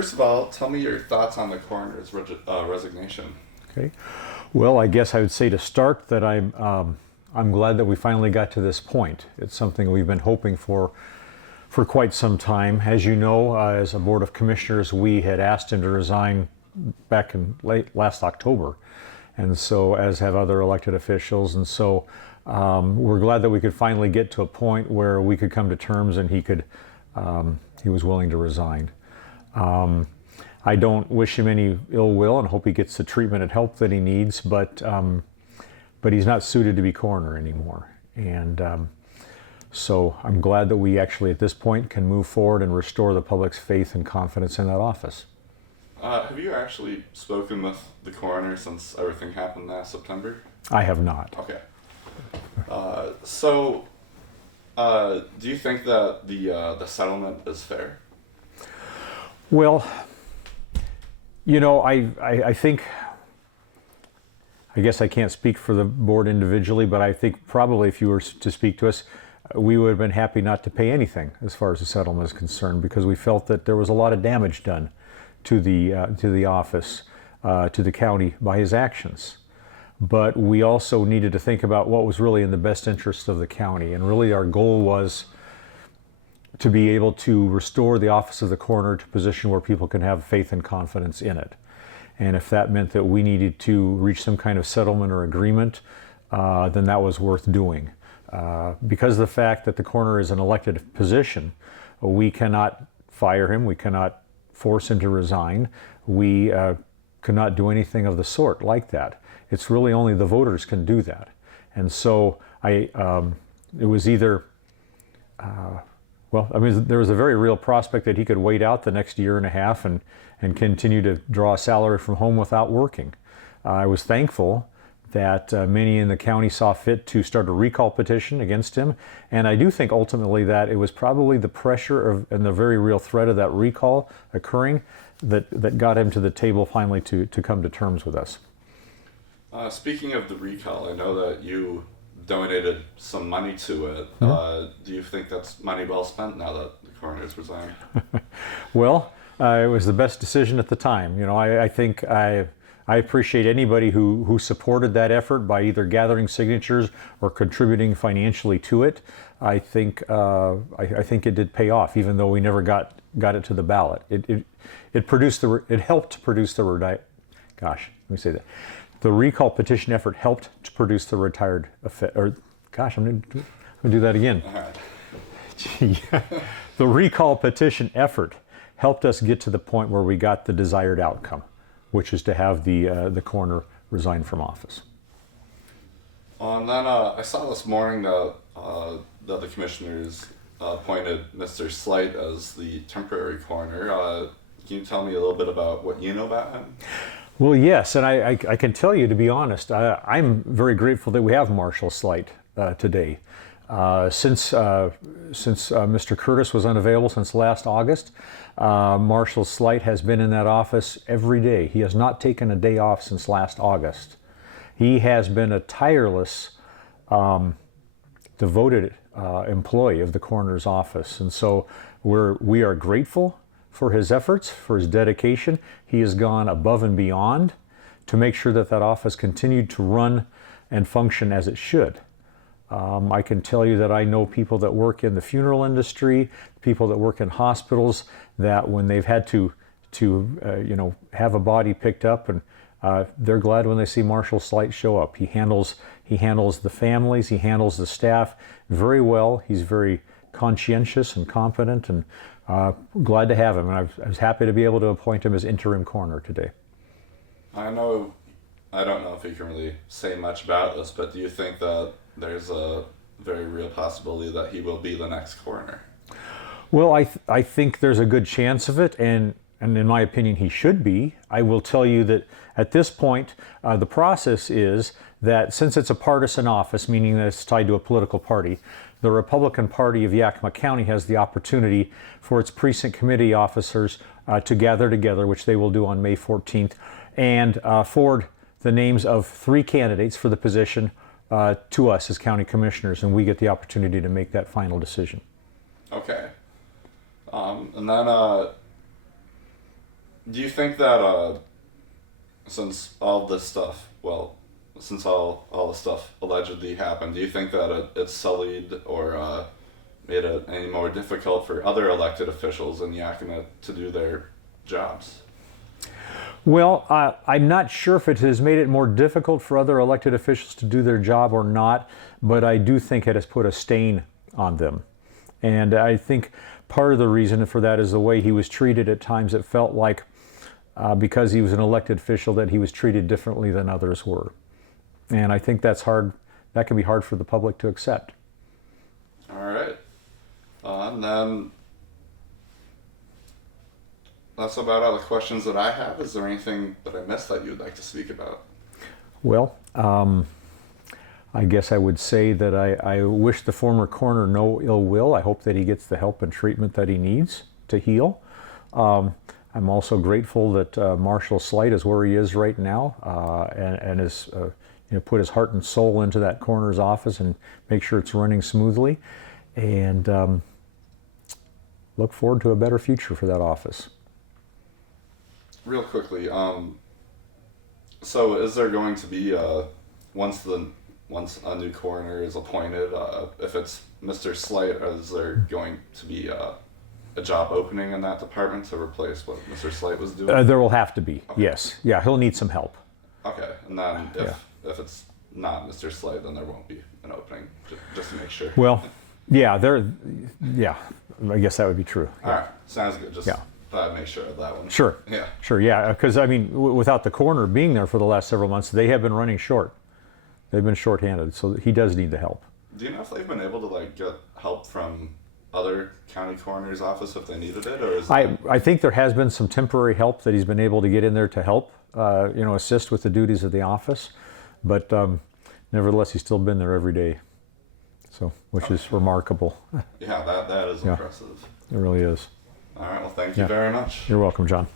first of all, tell me your thoughts on the coroner's resignation. Okay. Well, I guess I would say to start that I'm glad that we finally got to this point. It's something we've been hoping for quite some time. As you know, as a Board of Commissioners, we had asked him to resign back in last October, and so as have other elected officials. And so we're glad that we could finally get to a point where we could come to terms, and he was willing to resign. I don't wish him any ill will and hope he gets the treatment and help that he needs, but he's not suited to be coroner anymore. And so I'm glad that we actually at this point can move forward and restore the public's faith and confidence in that office. Have you actually spoken with the coroner since everything happened last September? I have not. Okay. Do you think that the settlement is fair? Well, I think, I guess I can't speak for the board individually, but I think probably if you were to speak to us, we would have been happy not to pay anything as far as the settlement is concerned, because we felt that there was a lot of damage done to the office, to the county by his actions. But we also needed to think about what was really in the best interest of the county, and really our goal was to be able to restore the office of the coroner to a position where people can have faith and confidence in it. And if that meant that we needed to reach some kind of settlement or agreement, then that was worth doing. Because of the fact that the coroner is an elected position, we cannot fire him, we cannot force him to resign, we cannot do anything of the sort like that. It's really only the voters can do that. And so it was either, there was a very real prospect that he could wait out the next year and a half and continue to draw a salary from home without working. I was thankful that many in the county saw fit to start a recall petition against him. And I do think ultimately that it was probably the pressure and the very real threat of that recall occurring that got him to the table finally to come to terms with us. Speaking of the recall, I know that you donated some money to it. Mm-hmm. Do you think that's money well spent now that the coroner's resigned? Well, it was the best decision at the time. I think I appreciate anybody who supported that effort by either gathering signatures or contributing financially to it. I think it did pay off, even though we never got it to the ballot. It helped to produce the recall petition effort helped to produce the retired I'm going to do that again. The recall petition effort helped us get to the point where we got the desired outcome, which is to have the coroner resign from office. And then I saw this morning that the commissioners appointed Mr. Slight as the temporary coroner. Can you tell me a little bit about what you know about him? Well, yes, and I can tell you, to be honest, I'm very grateful that we have Marshal Slight today. Since Mr. Curtice was unavailable since last August, Marshal Slight has been in that office every day. He has not taken a day off since last August. He has been a tireless, devoted employee of the coroner's office, and so we are grateful for his efforts, for his dedication. He has gone above and beyond to make sure that office continued to run and function as it should. I can tell you that I know people that work in the funeral industry, people that work in hospitals, that when they've had to have a body picked up, and they're glad when they see Marshal Slight show up. He handles the families, he handles the staff very well. He's very conscientious and competent, and glad to have him. And I was happy to be able to appoint him as interim coroner today. I don't know if you can really say much about this, but do you think that there's a very real possibility that he will be the next coroner? Well, I think there's a good chance of it, and in my opinion, he should be. I will tell you that at this point, the process is that since it's a partisan office, meaning that it's tied to a political party, the Republican Party of Yakima County has the opportunity for its precinct committee officers to gather together, which they will do on May 14th, and forward the names of 3 candidates for the position to us as county commissioners, and we get the opportunity to make that final decision. Okay. And then Do you think that since all this stuff, well, since all the stuff allegedly happened, do you think that it sullied or made it any more difficult for other elected officials in Yakima to do their jobs? Well, I'm not sure if it has made it more difficult for other elected officials to do their job or not, but I do think it has put a stain on them. And I think part of the reason for that is the way he was treated at times. It felt like because he was an elected official that he was treated differently than others were. And I think that's hard. That can be hard for the public to accept. All right. And then that's about all the questions that I have. Is there anything that I missed that you'd like to speak about? Well, I guess I would say that I wish the former coroner no ill will. I hope that he gets the help and treatment that he needs to heal. I'm also grateful that Marshall Slight is where he is right now and has put his heart and soul into that coroner's office and make sure it's running smoothly. And look forward to a better future for that office. Real quickly, so is there going to be once a new coroner is appointed, if it's Mr. Slight, is there going to be a job opening in that department to replace what Mr. Slight was doing? There will have to be, Okay. yes. Yeah, he'll need some help. Okay, and then if it's not Mr. Slight, then there won't be an opening, just to make sure. Well, yeah, I guess that would be true. All right, sounds good. Just Yeah. thought I'd make sure of that one. Sure. Yeah. Sure, yeah, because I mean, without the coroner being there for the last several months, they have been running short. They've been shorthanded, so he does need the help. Do you know if they've been able to get help from other county coroner's office if they needed it, or is I think there has been some temporary help that he's been able to get in there to help, assist with the duties of the office, but nevertheless, he's still been there every day, so which is remarkable. Yeah, that is Yeah. impressive. It really is. All right, well, thank you very much. You're welcome, John.